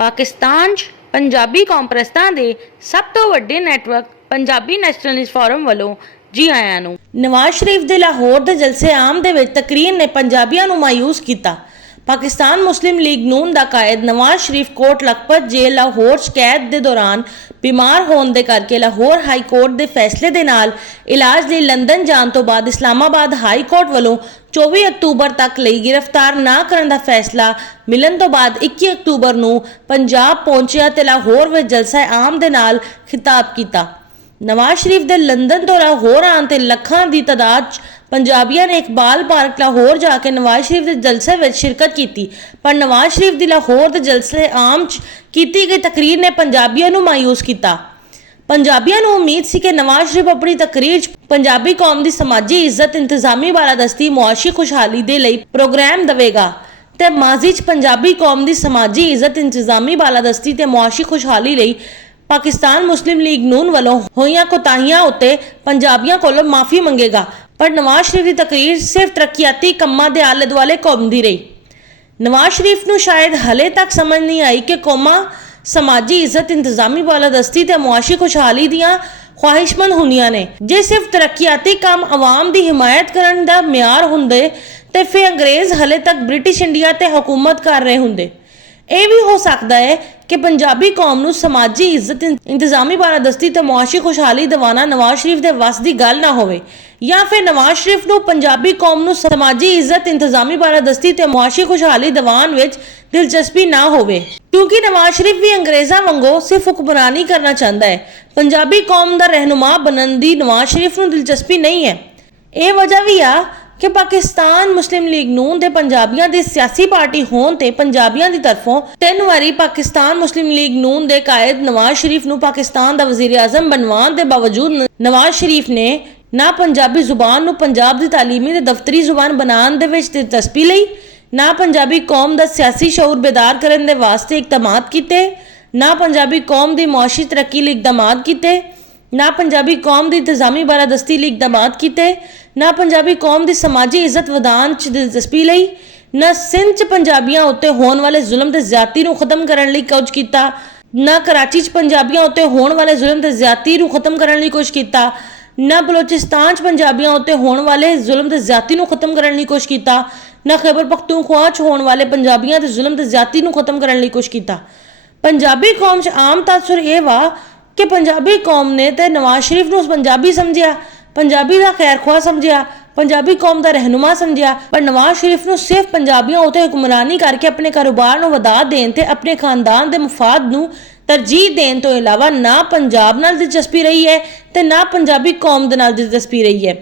पाकिस्तान 'ਚ पंजाबी कॉम्प्रस्तां दे सब तो वड्डे नैटवर्क पंजाबी नैशनलिस्ट फोरम वालों जी आयां नूं। नवाज शरीफ ਦੇ ਲਾਹੌਰ ਦੇ ਜਲਸੇ ਆਮ ਦੇ ਵਿੱਚ ਤਕਰੀਰ ਨੇ ਪੰਜਾਬੀਆਂ ਨੂੰ ਮਾਯੂਸ ਕੀਤਾ। ਪਾਕਿਸਤਾਨ ਮੁਸਲਿਮ ਲੀਗ ਨੂਨ ਦਾ ਕਾਇਦ ਨਵਾਜ਼ ਸ਼ਰੀਫ ਕੋਟ ਲਖਪਤ ਜੇਲ੍ਹ ਲਾਹੌਰ ਸ਼ਿਕਾਇਤ ਦੇ ਦੌਰਾਨ ਬਿਮਾਰ ਹੋਣ ਦੇ ਕਰਕੇ ਲਾਹੌਰ ਹਾਈ ਕੋਰਟ ਦੇ ਫੈਸਲੇ ਦੇ ਨਾਲ ਇਲਾਜ ਲਈ ਲੰਡਨ ਜਾਣ ਤੋਂ ਬਾਅਦ ਇਸਲਾਮਾਬਾਦ ਹਾਈ ਕੋਰਟ ਵੱਲੋਂ 24 ਅਕਤੂਬਰ ਤੱਕ ਲਈ ਗ੍ਰਿਫਤਾਰ ਨਾ ਕਰਨ ਦਾ ਫੈਸਲਾ ਮਿਲਣ ਤੋਂ ਬਾਅਦ 21 ਅਕਤੂਬਰ ਨੂੰ ਪੰਜਾਬ ਪਹੁੰਚਿਆ ਤੇ ਲਾਹੌਰ ਵਿੱਚ ਜਲਸਾ ਆਮ ਦੇ ਨਾਲ ਖਿਤਾਬ ਕੀਤਾ। नवाज शरीफ के लंदन तो लाहौर आने लखों की तादाद पंजाबियों ने इकबाल पार्क लाहौर जाके नवाज शरीफ के जलसे में शिरकत की, पर नवाज शरीफ की लाहौर के जलसे आम की गई तकरीर ने पंजाबियों को मायूस किया। पंजाबियों को उम्मीद सी कि नवाज शरीफ अपनी तकरीर पंजाबी कौम की समाजी इज्जत इंतजामी बालादस्ती मुआशी खुशहाली के लिए प्रोग्राम देगा तो माजी पंजाबी कौम की समाजी इज्जत इंतजामी बालादस्ती ते मुआशी खुशहाली लिए पाकिस्तान मुस्लिम लीग नून वालों होईयां कोताहियां उत्ते पंजाबियों कोलों माफ़ी मंगेगा, पर नवाज शरीफ की तकरीर सिर्फ तरक्याती कम्मां दे आले दुआले घूमदी रही। नवाज शरीफ नूं शायद हले तक समझ नहीं आई कि कौमां समाजी इज्जत इंतजामी बालादस्ती ते मुआशी खुशहाली दियां ख्वाहिशमंद हुंदियां ने। जे सिर्फ तरक्याती काम आवाम की हिमायत करन दा म्यार हुंदे ते फिर अंग्रेज़ हले तक ब्रिटिश इंडिया ते हुकूमत कर रहे हुंदे। यह भी हो सकता है कि पंजाबी कौम नूं समाजी इज्जत इंतजामी बालादस्ती ते मुआशी खुशहाली दिवाना नवाज शरीफ के वस की गल ना होवे, या फिर नवाज शरीफ नूं पंजाबी कौम नूं समाजी इज्जत इंतजामी बालादस्ती ते मुआशी खुशहाली दिवान विच दिलचस्पी ना होवे, क्योंकि नवाज शरीफ भी अंग्रेज़ां वांगू सिर्फ हुक्मरानी करना चाहता है। पंजाबी कौम का रहनुमा बनन दी नवाज शरीफ नूं दिलचस्पी नहीं है। यह वजह भी आ कि पाकिस्तान मुस्लिम लीग नून दे पंजाबियों की सियासी पार्टी होने ते पंजाबियों की तरफों 3 वारी पाकिस्तान मुस्लिम लीग नून दे कायद नवाज शरीफ नूं पाकिस्तान दा वज़ीर आज़म बनवाने के बावजूद नवाज शरीफ ने ना पंजाबी जुबान नूं पंजाब की तालीमी ते दफ्तरी जुबान बनाने दे विच दिलचस्पी लई, ना पंजाबी कौम का सियासी शऊर बेदार करने दे वास्ते इकदामात कीते, ना पंजाबी कौम की मुआशी तरक्की लई इकदामात कीते, ना पंजाबी कौम की इंतजामी बालादस्ती लई इकदामात कीते, ना पंजाबी कौम की समाजी इज्जत वधान च दिलचस्पी लई, ना सिंध च पंजाबियों उत्ते होने वाले जुल्म ते ज्यादती नूं खत्म करने लई कुछ कीता, ना कराची च पंजाबियों उत्ते होने वाले जुल्म ते ज्यादती नूं खत्म करने लई कुछ कीता, ना बलोचिस्तान च पंजाबियों उत्ते होने वाले जुल्म ते ज्यादती नूं खत्म करने लई कुछ कीता, ना खैबर पख्तूनख्वा च होने वाले पंजाबियों ते जुल्म ते ज्यादती नूं खत्म करने लई कुछ कीता। पंजाबी कौम च आम तासुर यह वा कि पंजाबी कौम ने ते नवाज शरीफ नूं पंजाबी समझिया, पंजाबी का खैरख्वाह समझिया, पंजाबी कौम का रहनुमा समझिया, पर नवाज शरीफ नूं सिर्फ पंजाबियों उत्ते हुक्मरानी करके अपने कारोबार नूं वधा देण ते अपने खानदान के मफाद नूं तरजीह देण तो इलावा ना पंजाब नाल दिलचस्पी रही है ते ना पंजाबी कौम दे नाल दिलचस्पी रही है।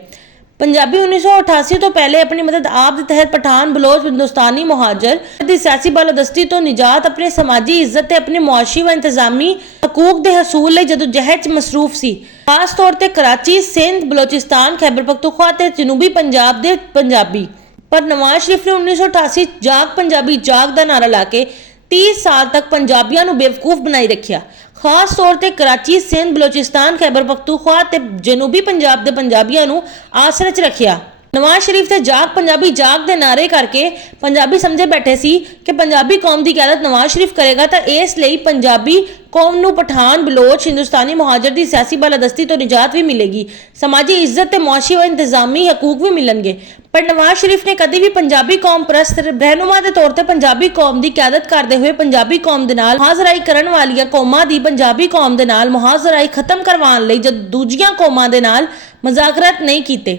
पंजाबी 1988 तो पहले अपनी मदद आप के तहत पठान बलोच हिंदुस्तानी मुहाजर की सियासी बालादस्ती तो निजात अपने समाजी इज्जत अपने मुआशी व इंतजामी हकूक के हसूल लई जदोजहद च मसरूफ सी, खास तौर पर कराची, सिंध, बलोचिस्तान, खैबर पख्तूनख्वा ते जनूबी पंजाब के पंजाबी। पर नवाज शरीफ ने 1988 जाग पंजाबी जाग का नारा ला के 30 साल तक पंजाबियों को बेवकूफ बनाई रखिया, खास तौर पर कराची, सिंध, बलोचिस्तान, खैबर पख्तूनख्वा ते जनूबी पंजाब के पंजाबियों को आसरे च रखिया। नवाज शरीफ से जाग पंजाबी जाग के नारे करके पंजाबी समझे बैठे सी कि पंजाबी कौम की क्यादत नवाज शरीफ करेगा तो इसलिए पंजाबी कौम नूं पठान बलोच हिंदुस्तानी मुहाजर की सियासी बालादस्ती तो निजात भी मिलेगी, समाजी इज्जत ते मुआशी व इंतजामी हकूक भी मिलेंगे। पर नवाज शरीफ ने कभी भी पंजाबी कौम परस्त रहनुमा के तौर पर पंजाबी कौम की क्यादत करते हुए पंजाबी कौम के नाल मुहाजराई करने वाली कौमां की पंजाबी कौम के नाल मुहाजराई खत्म करवाने लई जद दूजियां कौमां के नाल मुज़ाकरात नहीं कीते।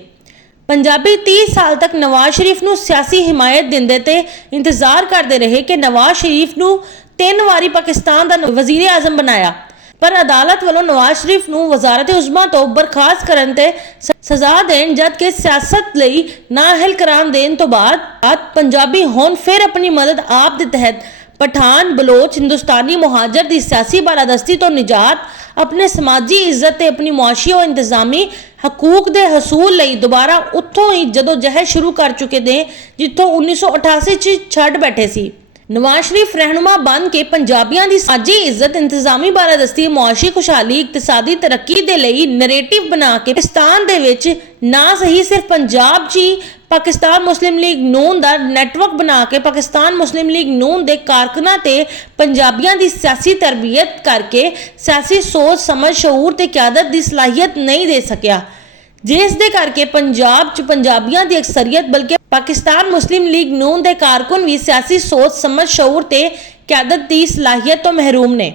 पंजाबी 30 साल तक नवाज शरीफ नूं सियासी हिमायत देंदे ते इंतजार करते रहे कि नवाज शरीफ नूं 3 वारी पाकिस्तान का वजीर आजम बनाया, पर अदालत वालों नवाज शरीफ नूं वजारत उज़मा तो बर्खास्त करन ते सज़ा देण जबकि सियासत लई नाअहल करार देण तो बाद पंजाबी हुण फिर अपनी मदद आप दे तहत पठान बलोच हिंदुस्तानी मुहाजर की सियासी बालादस्ती तो निजात अपने समाजी इज्जत ते अपनी मुआशी और इंतजामी हकूक के हसूल लई दोबारा उत्थों ही जदोजहद शुरू कर चुके ने जिथों 1988 च छड़ बैठे सी। नवाज शरीफ रहनुमा बन के पंजाबियों की समाजी इज्जत इंतजामी बालादस्ती मुआशी खुशहाली इकतसादी तरक्की के लिए नरेटिव बना के पाकिस्तान दे विच ना सही सिर्फ पंजाब ची ਪਾਕਿਸਤਾਨ ਮੁਸਲਿਮ ਲੀਗ ਨੂਨ ਦਾ ਨੈਟਵਰਕ ਬਣਾ ਕੇ ਪਾਕਿਸਤਾਨ ਮੁਸਲਿਮ ਲੀਗ ਨੂਨ ਦੇ ਕਾਰਕੁਨਾਂ ਤੇ ਪੰਜਾਬੀਆਂ ਦੀ ਸਿਆਸੀ ਤਰਬੀਅਤ ਕਰਕੇ ਸਿਆਸੀ ਸੋਚ ਸਮਝ ਸ਼ਊਰ ਤੇ ਕਿਆਦਤ ਦੀ ਸਲਾਹੀਅਤ ਨਹੀਂ ਦੇ ਸਕਿਆ, ਜਿਸ ਦੇ ਕਰਕੇ ਪੰਜਾਬ 'ਚ ਪੰਜਾਬੀਆਂ ਦੀ ਅਕਸਰੀਅਤ ਬਲਕਿ ਪਾਕਿਸਤਾਨ ਮੁਸਲਿਮ ਲੀਗ ਨੂਨ ਦੇ ਕਾਰਕੁਨ ਵੀ ਸਿਆਸੀ ਸੋਚ ਸਮਝ ਸ਼ਊਰ ਤੇ ਕਿਆਦਤ ਦੀ ਸਲਾਹੀਅਤ ਤੋਂ ਮਹਿਰੂਮ ਨੇ।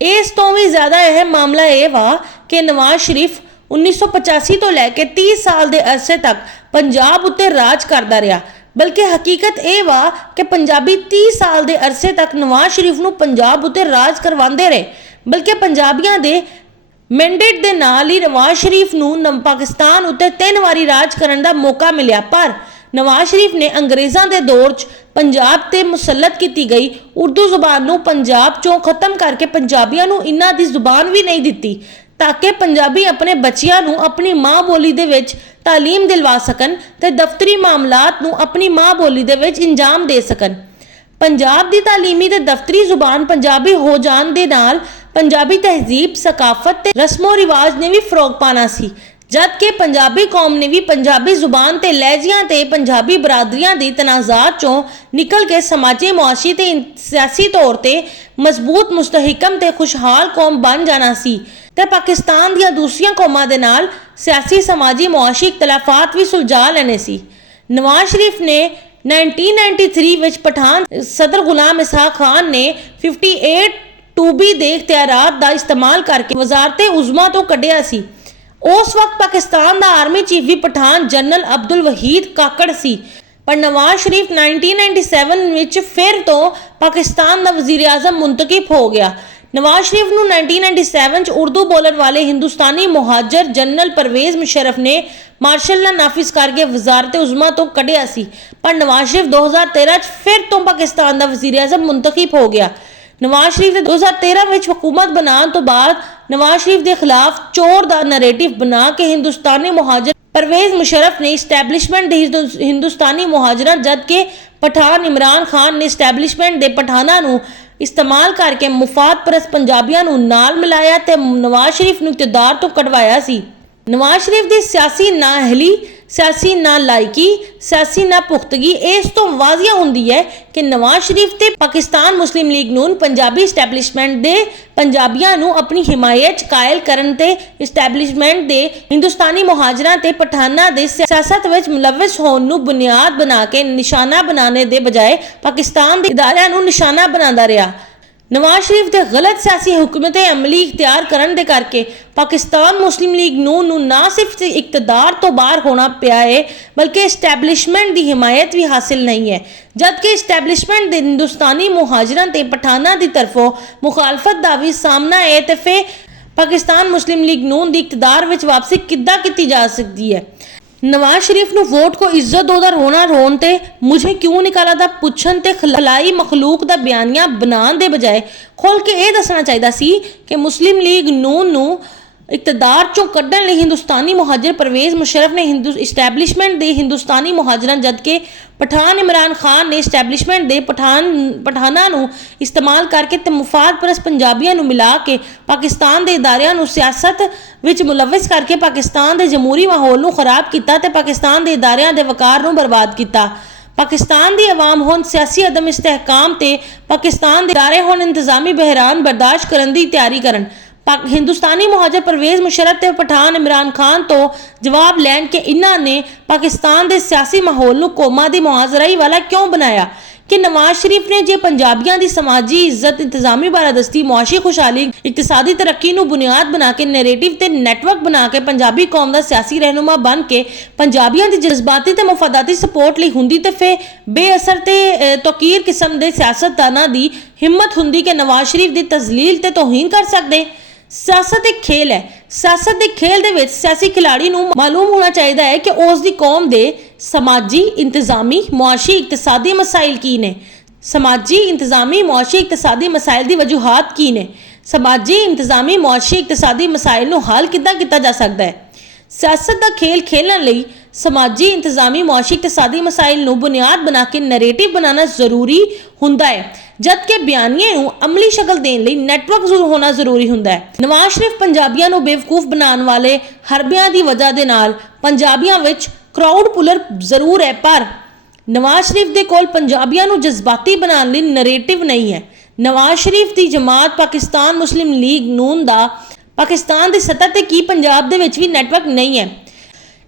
ਇਸ ਤੋਂ ਵੀ ਜ਼ਿਆਦਾ ਇਹ ਮਾਮਲਾ ਇਹ ਵਾ ਕਿ ਨਵਾਜ਼ ਸ਼ਰੀਫ 1985 ਤੋਂ ਲੈ ਕੇ 30 ਸਾਲ ਦੇ ਅਰਸੇ ਤੱਕ ਪੰਜਾਬ ਉੱਤੇ ਰਾਜ ਕਰਦਾ ਰਿਹਾ, ਬਲਕਿ ਹਕੀਕਤ ਇਹ ਵਾ ਕਿ ਪੰਜਾਬੀ 30 ਸਾਲ ਦੇ ਅਰਸੇ ਤੱਕ ਨਵਾਜ਼ ਸ਼ਰੀਫ ਨੂੰ ਪੰਜਾਬ ਉੱਤੇ ਰਾਜ ਕਰਵਾਉਂਦੇ ਰਹੇ, ਬਲਕਿ ਪੰਜਾਬੀਆਂ ਦੇ ਮੈਂਡੇਟ ਦੇ ਨਾਲ ਹੀ ਨਵਾਜ਼ ਸ਼ਰੀਫ ਨੂੰ ਪਾਕਿਸਤਾਨ ਉੱਤੇ 3 ਵਾਰੀ ਰਾਜ ਕਰਨ ਦਾ ਮੌਕਾ ਮਿਲਿਆ। ਪਰ ਨਵਾਜ਼ ਸ਼ਰੀਫ ਨੇ ਅੰਗਰੇਜ਼ਾਂ ਦੇ ਦੌਰ 'ਚ ਪੰਜਾਬ ਤੇ ਮੁਸੱਲਤ ਕੀਤੀ ਗਈ ਉਰਦੂ ਜ਼ੁਬਾਨ ਨੂੰ ਪੰਜਾਬ 'ਚੋਂ ਖਤਮ ਕਰਕੇ ਪੰਜਾਬੀਆਂ ਨੂੰ ਇਹਨਾਂ ਦੀ ਜ਼ੁਬਾਨ ਵੀ ਨਹੀਂ ਦਿੱਤੀ ਤਾਂ ਕਿ ਪੰਜਾਬੀ ਆਪਣੇ ਬੱਚਿਆਂ ਨੂੰ ਆਪਣੀ ਮਾਂ ਬੋਲੀ ਦੇ ਵਿੱਚ ਤਾਲੀਮ ਦਿਲਵਾ ਸਕਣ ਤੇ ਦਫ਼ਤਰੀ ਮਾਮਲਾਤ ਨੂੰ ਆਪਣੀ ਮਾਂ ਬੋਲੀ ਦੇ ਵਿੱਚ ਇੰਜਾਮ ਦੇ ਸਕਣ। ਪੰਜਾਬ ਦੀ ਤਾਲੀਮੀ ਤੇ ਦਫ਼ਤਰੀ ਜ਼ੁਬਾਨ ਪੰਜਾਬੀ ਹੋ ਜਾਣ ਦੇ ਨਾਲ ਪੰਜਾਬੀ ਤਹਿਜ਼ੀਬ, ਸਕਾਫਤ ਤੇ ਰਸਮੋ ਰਿਵਾਜ ਨੇ ਵੀ ਫਰੋਗ ਪਾਣਾ ਸੀ, ਜਦਕਿ ਪੰਜਾਬੀ ਕੌਮ ਨੇ ਵੀ ਪੰਜਾਬੀ ਜ਼ੁਬਾਨ ਤੇ ਲਹਿਜਿਆਂ ਤੇ ਪੰਜਾਬੀ ਬਰਾਦਰੀਆਂ ਦੀ ਤਨਾਜ਼ਾਤ ਚੋਂ ਨਿਕਲ ਕੇ ਸਮਾਜੀ, ਮੁਆਸ਼ੀ ਤੇ ਸਿਆਸੀ ਤੌਰ ਤੇ ਮਜ਼ਬੂਤ, ਮੁਸਤਹਿਕਮ ਤੇ ਖੁਸ਼ਹਾਲ ਕੌਮ ਬਣ ਜਾਣਾ ਸੀ ਤੇ ਪਾਕਿਸਤਾਨ ਦੀਆਂ ਦੂਸਰੀਆਂ ਕੌਮਾਂ ਦੇ ਨਾਲ ਸਿਆਸੀ, ਸਮਾਜੀ, ਮੁਆਸ਼ੀ ਇਖਤਲਾਫਾਤ ਵੀ ਸੁਲਝਾ ਲੈਣੇ ਸੀ। ਨਵਾਜ਼ ਸ਼ਰੀਫ ਨੇ 1993 ਵਿੱਚ ਪਠਾਨ ਸਦਰ ਗੁਲਾਮ ਇਸਹਾਕ ਖਾਨ ਨੇ 58 ਟੂਬੀ ਦੇ ਇਖਤਿਆਰਾਤ ਦਾ ਇਸਤੇਮਾਲ ਕਰਕੇ ਵਜ਼ਾਰਤ ਉਜ਼ਮਾ ਤੋਂ ਕੱਢਿਆ ਸੀ। ਉਸ ਵਕਤ ਪਾਕਿਸਤਾਨ ਦਾ ਆਰਮੀ ਚੀਫ ਵੀ ਪਠਾਨ ਜਨਰਲ ਅਬਦੁਲ ਵਹੀਦ ਕਾਕੜ ਸੀ, ਪਰ ਨਵਾਜ਼ ਸ਼ਰੀਫ 1997 ਵਿੱਚ ਫਿਰ ਤੋਂ ਪਾਕਿਸਤਾਨ ਦਾ ਵਜ਼ੀਰ ਆਜ਼ਮ ਮੁੰਤਖਬ ਹੋ ਗਿਆ। ਨਵਾਜ਼ ਸ਼ਰੀਫ ਨੂੰ 1997 ਚ ਉਰਦੂ ਬੋਲਣ ਵਾਲੇ ਹਿੰਦੁਸਤਾਨੀ ਮੁਹਾਜਰ ਜਨਰਲ ਪਰਵੇਜ਼ ਮੁਸ਼ਰਫ ਨੇ ਮਾਰਸ਼ਲ ਨਾਫਿਜ਼ ਕਰਕੇ ਵਜ਼ਾਰਤ ਉਜ਼ਮਾ ਤੋਂ ਕੱਢਿਆ ਸੀ, ਪਰ ਨਵਾਜ਼ ਸ਼ਰੀਫ 2013 ਚ ਫਿਰ ਤੋਂ ਪਾਕਿਸਤਾਨ ਦਾ ਵਜ਼ੀਰ ਆਜ਼ਮ ਮੁੰਤਖਬ ਹੋ ਗਿਆ। ਨਵਾਜ਼ ਸ਼ਰੀਫ ਦੇ 2013 ਵਿੱਚ ਹਕੂਮਤ ਬਣਾਉਣ ਤੋਂ ਬਾਅਦ ਨਵਾਜ਼ ਸ਼ਰੀਫ ਦੇ ਖਿਲਾਫ ਚੋਰ ਦਾ ਨੈਰੇਟਿਵ ਬਣਾ ਕੇ ਹਿੰਦੁਸਤਾਨੀ ਮੁਹਾਜਰ ਪਰਵੇਜ਼ ਮੁਸ਼ਰਫ ਨੇ ਇਸਟੈਬਲਿਸ਼ਮੈਂਟ ਦੇ ਹਿੰਦੁਸਤਾਨੀ ਮੁਹਾਜਰਾਂ, ਜਦਕਿ ਪਠਾਨ ਇਮਰਾਨ ਖਾਨ ਨੇ ਇਸਟੈਬਲਿਸ਼ਮੈਂਟ ਦੇ ਪਠਾਨਾਂ ਨੂੰ ਇਸਤੇਮਾਲ ਕਰਕੇ ਮੁਫਾਦ ਪਰਸਤ ਪੰਜਾਬੀਆਂ ਨੂੰ ਨਾਲ ਮਿਲਾਇਆ ਤੇ ਨਵਾਜ਼ ਸ਼ਰੀਫ ਨੂੰ ਇਕਤਦਾਰ ਤੋਂ ਕਢਵਾਇਆ ਸੀ। ਨਵਾਜ਼ ਸ਼ਰੀਫ ਦੀ ਸਿਆਸੀ ਨਾਅਹਲੀ, ਸਿਆਸੀ ਨਾਲਾਇਕੀ, ਸਿਆਸੀ ਨਾਪੁਖਤਗੀ ਇਸ ਤੋਂ ਵਾਜ਼ਿਹ ਹੁੰਦੀ ਹੈ ਕਿ ਨਵਾਜ਼ ਸ਼ਰੀਫ ਤੇ ਪਾਕਿਸਤਾਨ ਮੁਸਲਿਮ ਲੀਗ ਨੂਨ ਪੰਜਾਬੀ ਇਸਟੈਬਲਿਸ਼ਮੈਂਟ ਦੇ ਪੰਜਾਬੀਆਂ ਨੂੰ ਆਪਣੀ ਹਿਮਾਇਤ 'ਚ ਕਾਇਲ ਕਰਨ ਤੇ ਇਸਟੈਬਲਿਸ਼ਮੈਂਟ ਦੇ ਹਿੰਦੁਸਤਾਨੀ ਮੁਹਾਜਰਾਂ ਤੇ ਪਠਾਨਾਂ ਦੇ ਸਿਆਸਤ ਵਿੱਚ ਮੁਲਵਿਸ ਹੋਣ ਨੂੰ ਬੁਨਿਆਦ ਬਣਾ ਕੇ ਨਿਸ਼ਾਨਾ ਬਣਾਉਣੇ ਦੇ ਬਜਾਏ ਪਾਕਿਸਤਾਨ ਦੇ ਇਦਾਰਿਆਂ ਨੂੰ ਨਿਸ਼ਾਨਾ ਬਣਾਉਂਦਾ ਰਿਹਾ। ਨਵਾਜ਼ ਸ਼ਰੀਫ ਦੇ ਗਲਤ ਸਿਆਸੀ ਹੁਕਮਤ ਅਮਲੀ ਇਖਤਿਆਰ ਕਰਨ ਦੇ ਕਰਕੇ ਪਾਕਿਸਤਾਨ ਮੁਸਲਿਮ ਲੀਗ ਨੂਨ ਨੂੰ ਨਾ ਸਿਰਫ ਇਕਤਦਾਰ ਤੋਂ ਬਾਹਰ ਹੋਣਾ ਪਿਆ ਹੈ, ਬਲਕਿ ਇਸਟੈਬਲਿਸ਼ਮੈਂਟ ਦੀ ਹਿਮਾਇਤ ਵੀ ਹਾਸਿਲ ਨਹੀਂ ਹੈ, ਜਦਕਿ ਇਸਟੈਬਲਿਸ਼ਮੈਂਟ ਦੇ ਹਿੰਦੁਸਤਾਨੀ ਮੁਹਾਜਰਾਂ ਤੇ ਪਠਾਨਾਂ ਦੀ ਤਰਫੋਂ ਮੁਖਾਲਫਤ ਦਾ ਵੀ ਸਾਹਮਣਾ ਹੈ ਤੇ ਫਿਰ ਪਾਕਿਸਤਾਨ ਮੁਸਲਿਮ ਲੀਗ ਨੂਨ ਦੀ ਇਕਤਦਾਰ ਵਿੱਚ ਵਾਪਸੀ ਕਿੱਦਾਂ ਕੀਤੀ ਜਾ ਸਕਦੀ ਹੈ। ਨਵਾਜ਼ ਸ਼ਰੀਫ ਨੂੰ ਵੋਟ ਕੋ ਇੱਜ਼ਤ ਦੋ ਦਾ ਰੋਣ ਤੇ ਮੁਝੇ ਕਿਉਂ ਨਿਕਾਲਾ ਦਾ ਪੁੱਛਣ ਤੇ ਖਲਾਈ ਮਖਲੂਕ ਦਾ ਬਿਆਨੀਆ ਬਣਾਉਣ ਦੇ ਬਜਾਏ ਖੋਲ ਕੇ ਇਹ ਦੱਸਣਾ ਚਾਹੀਦਾ ਸੀ ਕਿ ਮੁਸਲਿਮ ਲੀਗ ਨੂਨ ਨੂੰ ਇਕਤਦਾਰ ਚੋਂ ਕੱਢਣ ਲਈ ਹਿੰਦੁਸਤਾਨੀ ਮੁਹਾਜਰ ਪਰਵੇਜ਼ ਮੁਸ਼ਰਫ ਨੇ ਇਸਟੈਬਲਿਸ਼ਮੈਂਟ ਦੇ ਹਿੰਦੁਸਤਾਨੀ ਮੁਹਾਜਰਾਂ, ਜਦਕਿ ਪਠਾਨ ਇਮਰਾਨ ਖਾਨ ਨੇ ਇਸਟੈਬਲਿਸ਼ਮੈਂਟ ਦੇ ਪਠਾਨਾਂ ਨੂੰ ਇਸਤੇਮਾਲ ਕਰਕੇ ਤੇ ਮੁਫਾਦ ਪਰਸਤ ਪੰਜਾਬੀਆਂ ਨੂੰ ਮਿਲਾ ਕੇ ਪਾਕਿਸਤਾਨ ਦੇ ਇਦਾਰਿਆਂ ਨੂੰ ਸਿਆਸਤ ਵਿੱਚ ਮੁਲਵਿਸ ਕਰਕੇ ਪਾਕਿਸਤਾਨ ਦੇ ਜਮਹੂਰੀ ਮਾਹੌਲ ਨੂੰ ਖਰਾਬ ਕੀਤਾ ਤੇ ਪਾਕਿਸਤਾਨ ਦੇ ਇਦਾਰਿਆਂ ਦੇ ਵਕਾਰ ਨੂੰ ਬਰਬਾਦ ਕੀਤਾ। ਪਾਕਿਸਤਾਨ ਦੀ ਆਵਾਮ ਹੁਣ ਸਿਆਸੀ ਅਦਮ ਇਸਤਹਿਕਾਮ ਤੇ ਪਾਕਿਸਤਾਨ ਦੇ ਇਦਾਰੇ ਹੁਣ ਇੰਤਜ਼ਾਮੀ ਬਹਿਰਾਨ ਬਰਦਾਸ਼ਤ ਕਰਨ ਦੀ ਤਿਆਰੀ ਕਰਨ। ਹਿੰਦੁਸਤਾਨੀ ਮੁਹਾਜਰ ਪਰਵੇਜ਼ ਮੁਸ਼ਰਫ ਤੇ ਪਠਾਨ ਇਮਰਾਨ ਖਾਨ ਤੋਂ ਜਵਾਬ ਲੈਣ ਕਿ ਇਹਨਾਂ ਨੇ ਪਾਕਿਸਤਾਨ ਦੇ ਸਿਆਸੀ ਮਾਹੌਲ ਨੂੰ ਕੌਮਾਂ ਦੀ ਮੁਆਜ਼ਰਾਈ ਵਾਲਾ ਕਿਉਂ ਬਣਾਇਆ ਕਿ ਨਵਾਜ਼ ਸ਼ਰੀਫ ਨੇ ਜੇ ਪੰਜਾਬੀਆਂ ਦੀ ਸਮਾਜੀ ਇੱਜ਼ਤ, ਇੰਤਜ਼ਾਮੀ ਬਾਰਾਦਸਤੀ, ਮੁਆਸ਼ੀ ਖੁਸ਼ਹਾਲੀ, ਇਕਤਸਾਦੀ ਤਰੱਕੀ ਨੂੰ ਬੁਨਿਆਦ ਬਣਾ ਕੇ ਨੈਰੇਟਿਵ ਤੇ ਨੈਟਵਰਕ ਬਣਾ ਕੇ ਪੰਜਾਬੀ ਕੌਮ ਦਾ ਸਿਆਸੀ ਰਹਿਨੁਮਾ ਬਣ ਕੇ ਪੰਜਾਬੀਆਂ ਦੀ ਜਜ਼ਬਾਤੀ ਤੇ ਮਫਾਦਾਤੀ ਸਪੋਰਟ ਲਈ ਹੁੰਦੀ ਤੇ ਫਿਰ ਬੇਅਸਰ ਤੇ ਤੌਕੀਰ ਕਿਸਮ ਦੇ ਸਿਆਸਤਦਾਨਾਂ ਦੀ ਹਿੰਮਤ ਹੁੰਦੀ ਕਿ ਨਵਾਜ਼ ਸ਼ਰੀਫ ਦੀ ਤਜ਼ਲੀਲ ਤੇ ਤੋਹੀਨ ਕਰ ਸਕਦੇ। ਸਿਆਸਤ ਇੱਕ ਖੇਲ ਹੈ। ਸਿਆਸਤ ਦੇ ਖੇਲ ਦੇ ਵਿੱਚ ਸਿਆਸੀ ਖਿਲਾੜੀ ਨੂੰ ਮਾਲੂਮ ਹੋਣਾ ਚਾਹੀਦਾ ਹੈ ਕਿ ਉਸ ਦੀ ਕੌਮ ਦੇ ਸਮਾਜੀ, ਇੰਤਜ਼ਾਮੀ, ਮੁਆਸ਼ੀ, ਇਕਤਸਾਦੀ ਮਸਾਇਲ ਕੀ ਨੇ। ਸਮਾਜੀ, ਇੰਤਜ਼ਾਮੀ, ਮੁਆਸ਼ੀ, ਇਕਤਸਾਦੀ ਮਸਾਇਲ ਦੀ ਵਜੂਹਾਤ ਕੀ ਨੇ। ਸਮਾਜੀ, ਇੰਤਜ਼ਾਮੀ, ਮੁਆਸ਼ੀ, ਇਕਤਸਾਦੀ ਮਸਾਇਲ ਨੂੰ ਹੱਲ ਕਿੱਦਾਂ ਕੀਤਾ ਜਾ ਸਕਦਾ ਹੈ। ਸਿਆਸਤ ਦਾ ਖੇਲ ਖੇਲਣ ਲਈ ਸਮਾਜੀ, ਇੰਤਜ਼ਾਮੀ, ਮੁਆਸ਼ੀ, ਇਕਤਸਾਦੀ ਮਸਾਇਲ ਨੂੰ ਬੁਨਿਆਦ ਬਣਾ ਕੇ ਨੈਰੇਟਿਵ ਬਣਾਉਣਾ ਜ਼ਰੂਰੀ ਹੁੰਦਾ ਹੈ, ਜਦਕਿ ਬਿਆਨੀਏ ਨੂੰ ਅਮਲੀ ਸ਼ਕਲ ਦੇਣ ਲਈ ਨੈਟਵਰਕ ਹੋਣਾ ਜ਼ਰੂਰੀ ਹੁੰਦਾ ਹੈ। ਨਵਾਜ਼ ਸ਼ਰੀਫ ਪੰਜਾਬੀਆਂ ਨੂੰ ਬੇਵਕੂਫ ਬਣਾਉਣ ਵਾਲੇ ਹਰਬਿਆਂ ਦੀ ਵਜ੍ਹਾ ਦੇ ਨਾਲ ਪੰਜਾਬੀਆਂ ਵਿੱਚ ਕਰਾਊਡ ਪੁਲਰ ਜ਼ਰੂਰ ਹੈ, ਪਰ ਨਵਾਜ਼ ਸ਼ਰੀਫ ਦੇ ਕੋਲ ਪੰਜਾਬੀਆਂ ਨੂੰ ਜਜ਼ਬਾਤੀ ਬਣਾਉਣ ਲਈ ਨਰੇਟਿਵ ਨਹੀਂ ਹੈ। ਨਵਾਜ਼ ਸ਼ਰੀਫ ਦੀ ਜਮਾਤ ਪਾਕਿਸਤਾਨ ਮੁਸਲਿਮ ਲੀਗ ਨੂਨ ਦਾ ਪਾਕਿਸਤਾਨ ਦੀ ਸਤਹ ਤੇ ਕੀ ਪੰਜਾਬ ਦੇ ਵਿੱਚ ਵੀ ਨੈਟਵਰਕ ਨਹੀਂ ਹੈ।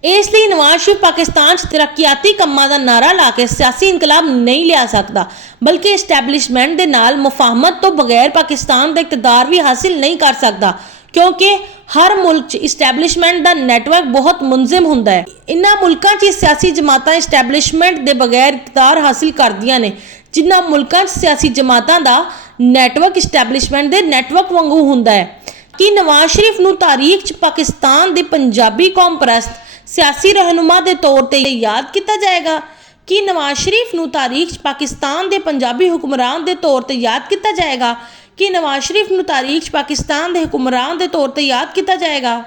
ਇਸ ਲਈ ਨਵਾਜ਼ ਸ਼ਰੀਫ ਪਾਕਿਸਤਾਨ 'ਚ ਤਰੱਕੀਆਤੀ ਕੰਮਾਂ ਦਾ ਨਾਰਾ ਲਾ ਕੇ ਸਿਆਸੀ ਇਨਕਲਾਬ ਨਹੀਂ ਲਿਆ ਸਕਦਾ, ਬਲਕਿ ਐਸਟੈਬਲਿਸ਼ਮੈਂਟ ਦੇ ਨਾਲ ਮੁਫਾਹਮਤ ਤੋਂ ਬਗੈਰ ਪਾਕਿਸਤਾਨ ਦਾ ਇਕਤਦਾਰ ਵੀ ਹਾਸਿਲ ਨਹੀਂ ਕਰ ਸਕਦਾ, ਕਿਉਂਕਿ ਹਰ ਮੁਲਕ 'ਚ ਇਸਟੈਬਲਿਸ਼ਮੈਂਟ ਦਾ ਨੈਟਵਰਕ ਬਹੁਤ ਮੁਨਜ਼ਮ ਹੁੰਦਾ ਹੈ। ਇਨ੍ਹਾਂ ਮੁਲਕਾਂ 'ਚ ਸਿਆਸੀ ਜਮਾਤਾਂ ਇਸਟੈਬਲਿਸ਼ਮੈਂਟ ਦੇ ਬਗੈਰ ਇਕਤਦਾਰ ਹਾਸਿਲ ਕਰਦੀਆਂ ਨੇ, ਜਿਨ੍ਹਾਂ ਮੁਲਕਾਂ 'ਚ ਸਿਆਸੀ ਜਮਾਤਾਂ ਦਾ ਨੈਟਵਰਕ ਇਸਟੈਬਲਿਸ਼ਮੈਂਟ ਦੇ ਨੈਟਵਰਕ ਵਾਂਗੂ ਹੁੰਦਾ ਹੈ। ਕਿ ਨਵਾਜ਼ ਸ਼ਰੀਫ ਨੂੰ ਤਾਰੀਖ 'ਚ ਪਾਕਿਸਤਾਨ ਦੇ ਪੰਜਾਬੀ ਕੌਮ ਪ੍ਰਸਤ ਸਿਆਸੀ ਰਹਿਨੁਮਾ ਦੇ ਤੌਰ ਤੇ ਯਾਦ ਕੀਤਾ ਜਾਏਗਾ? ਕਿ ਨਵਾਜ਼ ਸ਼ਰੀਫ ਨੂੰ ਤਾਰੀਖ 'ਚ ਪਾਕਿਸਤਾਨ ਦੇ ਪੰਜਾਬੀ ਹੁਕਮਰਾਨ ਦੇ ਤੌਰ ਤੇ ਯਾਦ ਕੀਤਾ ਜਾਏਗਾ? ਕਿ ਨਵਾਜ਼ ਸ਼ਰੀਫ ਨੂੰ ਤਾਰੀਖ 'ਚ ਪਾਕਿਸਤਾਨ ਦੇ ਹੁਕਮਰਾਨ ਦੇ ਤੌਰ ਤੇ ਯਾਦ ਕੀਤਾ ਜਾਏਗਾ?